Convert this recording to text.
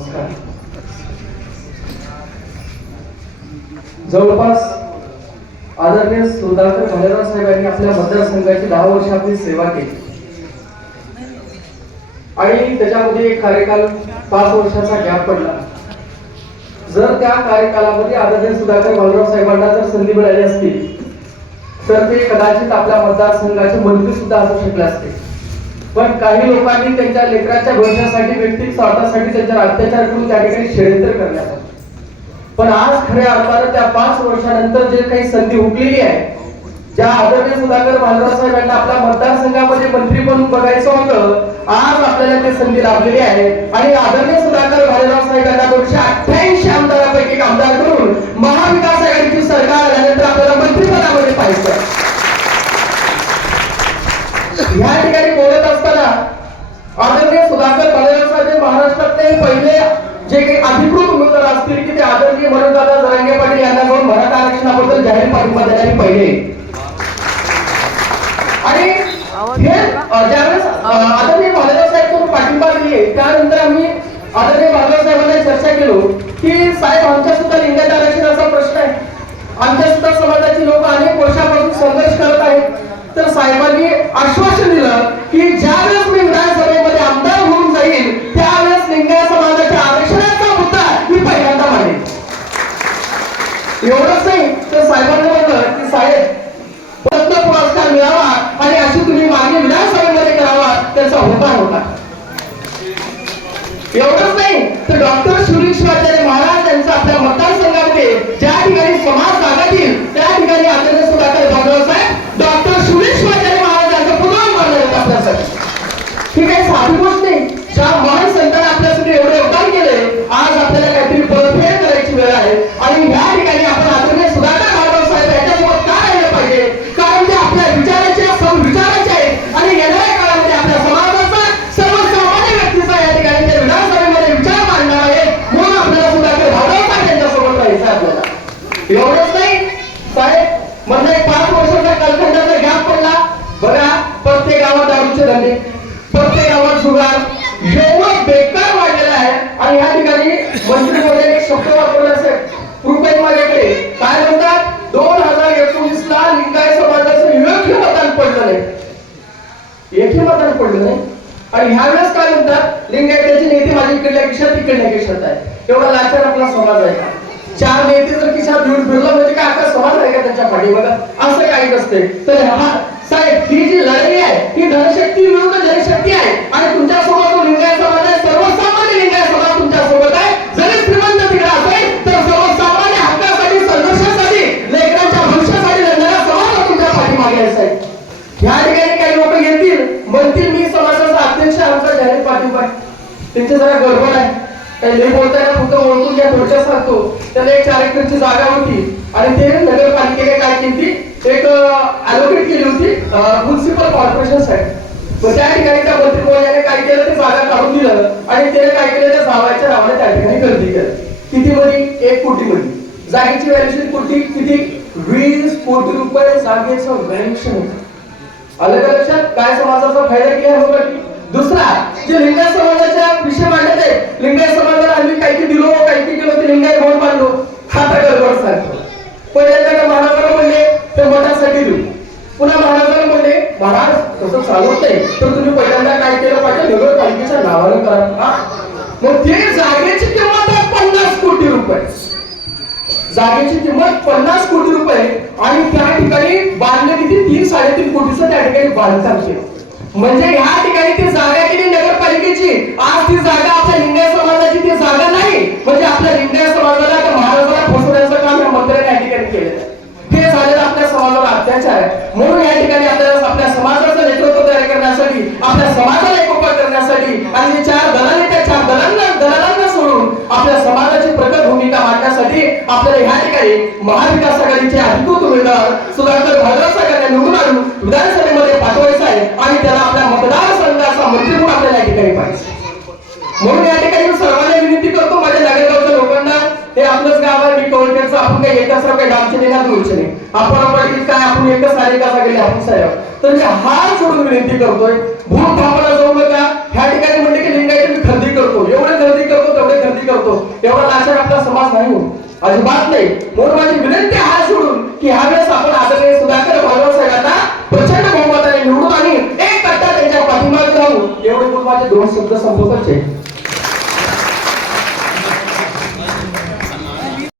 नमस्कार. जवळपास आदरणीय सुधाकर भालेराव साहेबांनी आपल्या मतदारसंघाची दहा वर्ष आपली सेवा केली. आणि त्याच्यामध्ये एक कार्यकाल पाच वर्षाचा गॅप पडला. जर त्या कार्यकालामध्ये आदरणीय सुधाकर भालेराव साहेबांना जर संधी मिळाली असती तर ते कदाचित आपल्या मतदारसंघाचे मंत्री सुद्धा असू शकले असते. पण काही लोकांनी त्यांच्या लेकराच्या भविष्यासाठी व्यक्तिगत स्वार्थासाठी त्यांच्यावर अत्याचार करून त्या ठिकाणी षडयंत्र करण्यात आलं. पण आज खऱ्या अर्थानं त्या पाच वर्षानंतर जे काही संधी हुकलेली आहे ज्या आदरणीय सुधाकर भालराव साहेब यांना आपल्या मतदारसंघामध्ये मंत्री म्हणून बघायचं होतं आज आपल्याला ते संधी लाभलेली आहे. आणि आदरणीय सुधाकर भालेराव साहेब यांना दोनशे अठ्ठ्याऐंशी आमदारापैकी आमदार करून महाविकास आघाडीची सरकार आल्यानंतर आपल्याला मंत्रिपदामध्ये पाहिजे या ठिकाणी बोलत असताना आदरणीय सुधाकर भालेराव साहेब हे काही पहिले जे काही अधिकृत उमेदवार असतील की ते आदरणीय मनोजदादा जरांगे पाटील यांना जाऊन मराठा आरक्षणाबद्दल जाहीर पाठिंबा देणारे पहिले. आणि हे ज्यावेळेस आदरणीय भालेराव साहेब तुम्ही पाठिंबा दिली त्यानंतर आम्ही आदरणीय भालेराव चर्चा केलो की साहेब आमच्या सुद्धा लिंगायत आरक्षणाचा प्रश्न आहे आमच्या सुद्धा समाजाची लोक अनेक वर्षापासून संघर्ष करत आहेत तर साहेबांनी आश्वासन दिलं की ज्या वेळेस मी विधानसभेमध्ये आमदार होऊन जाईल त्यावेळेस लिंगायत समाजाच्या आरक्षणाचा मुद्दा मी पहिल्यांदा मांडेल एवढंच नाही तर साहेबांनी म्हणलं की साहेब पद्म पुरस्कार मिळावा आणि अशी तुम्ही मागे विधानसभेमध्ये करावा त्याचा होकार होता एवढंच नाही तर डॉक्टर सुरेश शिवाचार्य महाराज साहेब म्हणजे एक पाच वर्षाचा कालखंडाचा गॅप पडला. बघा प्रत्येक गावात दारूचे धंदे प्रत्येक गावात जुगार एवढं बेकार वाढलेला आहे. आणि या ठिकाणी मंत्री महोदय एक शब्द वापरला असेल कृपया माझ्याकडे. काय म्हणतात? दोन हजार एकोणीस ला लिंगायत समाजाचं योग्य मतदान पडलं नाही. येथे मतदान पडलं नाही. आणि ह्या वेळेस काय म्हणतात? लिंगायताची नेते माझी इकडल्या किशात तिकडल्या किशात आहे एवढा लाचार आपला समाज आहे. चार नेते जर किशात घेऊन फिरलं म्हणजे काय आपला समाज आहे बघा असं काही नसते. तर हा साहेब ही जी लढाई आहे ही धनशक्ती विरुद्ध जनशक्ती आहे. आणि तुमच्यासोबत जो लिंगाय समाज आहे सर्वसामान्य लिंगाय समाज तुमच्यासोबत आहे. जरी श्रीमंत तिकडे असेल तर सर्वसामान्य हक्कासाठी संघर्षासाठी लेकरांच्या भविष्यासाठी लढणारा समाज हा तुमच्या पाठीमागे असेल ह्या ठिकाणी काही लोक येतील. म्हणतील मी समाजाचा अध्यक्ष आमचा जाहीर पाठिंबा आहे. त्यांचे जरा गडबड आहे. काही बोलताना फक्त ओळखून घ्या थोडक्यात सांगतो त्याला एक चार एकरची जागा होती. आणि ते नगरपालिकेने काय केली? एक अलोकेट केली होती म्युन्सिपल कॉर्पोरेशन साहेब. मग त्या ठिकाणी त्या मंत्रिमंडळाने काय केलं? ते जागा काढून दिलं. आणि त्याने काय केलं? त्या जावाच्या नावाने त्या ठिकाणी खरेदी केलं. किती मध्ये एक कोटी मध्ये जागेची व्हॅल्युएशन कोटी किती? वीस कोटी रुपये जागेचं व्हॅल्युएशन होतं. आलं का लक्षात? काय समाजाचा फायदा केला होता की? दुसरा जे लिंगायत समाजाच्या विषय मांडत आहे लिंगायत समाजाला आम्ही काही की दिलो काही की ते लिंगायत भवन बांधलो हा तर गडबड सांगतो. पहिल्यांदा त्या महाराजाला म्हणले ते मठासाठी देऊ. पुन्हा महाराजाला म्हणले महाराज तसं चालवत नाही. तर तुम्ही पहिल्यांदा काय केलं? पाहिजे नगरपालिकेच्या नावानं करा. हा? मग ते जागेची किंमत आहे पन्नास कोटी रुपये. जागेची किंमत पन्नास कोटी रुपये. आणि त्या ठिकाणी बांधले किती तीन साडेतीन कोटीचं त्या ठिकाणी बांधकाम केलं. म्हणजे ह्या ठिकाणी ती जागा केली नगरपालिकेची? आज ती जागा आपल्या लिंगायत समाजाची ती जागा नाही. म्हणजे आपल्या लिंगायत समाजाला त्या महाराजाला फसवण्याचं काम या मंत्र्याने या ठिकाणी केलेलं हे झालेलं आपल्या समाजावर अत्याचार आहे. म्हणून या ठिकाणी आपल्याला आपल्या समाजाचं नेतृत्व तयार करण्यासाठी आपल्या समाजाला एकोपा करण्यासाठी आणि चार दलाने त्या चार दलांना दलालांना सोडून आपल्या समाजाची प्रगत भूमिका मांडण्यासाठी आपल्याला ह्या ठिकाणी महाविकास आघाडीचे अधिकृत उमेदवार सुधाकर भागवत साहेब निवडून आणून विधानसभेमध्ये पाठवायचं आहे. त्याला आपल्या मतदारसंघाचा मंत्री म्हणून आपल्याला या ठिकाणी पाहिजे म्हणून या ठिकाणी मी सर्वांना विनंती करतो माझ्या नगरगावच्या लोकांना हे आपलंच गाव आहे मी कवळकरचं आपण काही एकच राव काही डामचे नाही ना दोनशे नाही. आपण आपण काय आपण एकच सारे का सगळे आपण साहेब. तर मी हात सोडून विनंती करतोय भूत थांबायला जाऊ नका ह्या ठिकाणी म्हणले की लिंगायचे मी खरेदी करतो. एवढे खरेदी करतो तेवढे खरेदी करतो. एवढा नाशक आपला समाज नाही होत. अजिबात नाही. म्हणून माझी विनंती आहे सोडून की ह्यावेळेस आपण बहुमताने निवडून आणि एक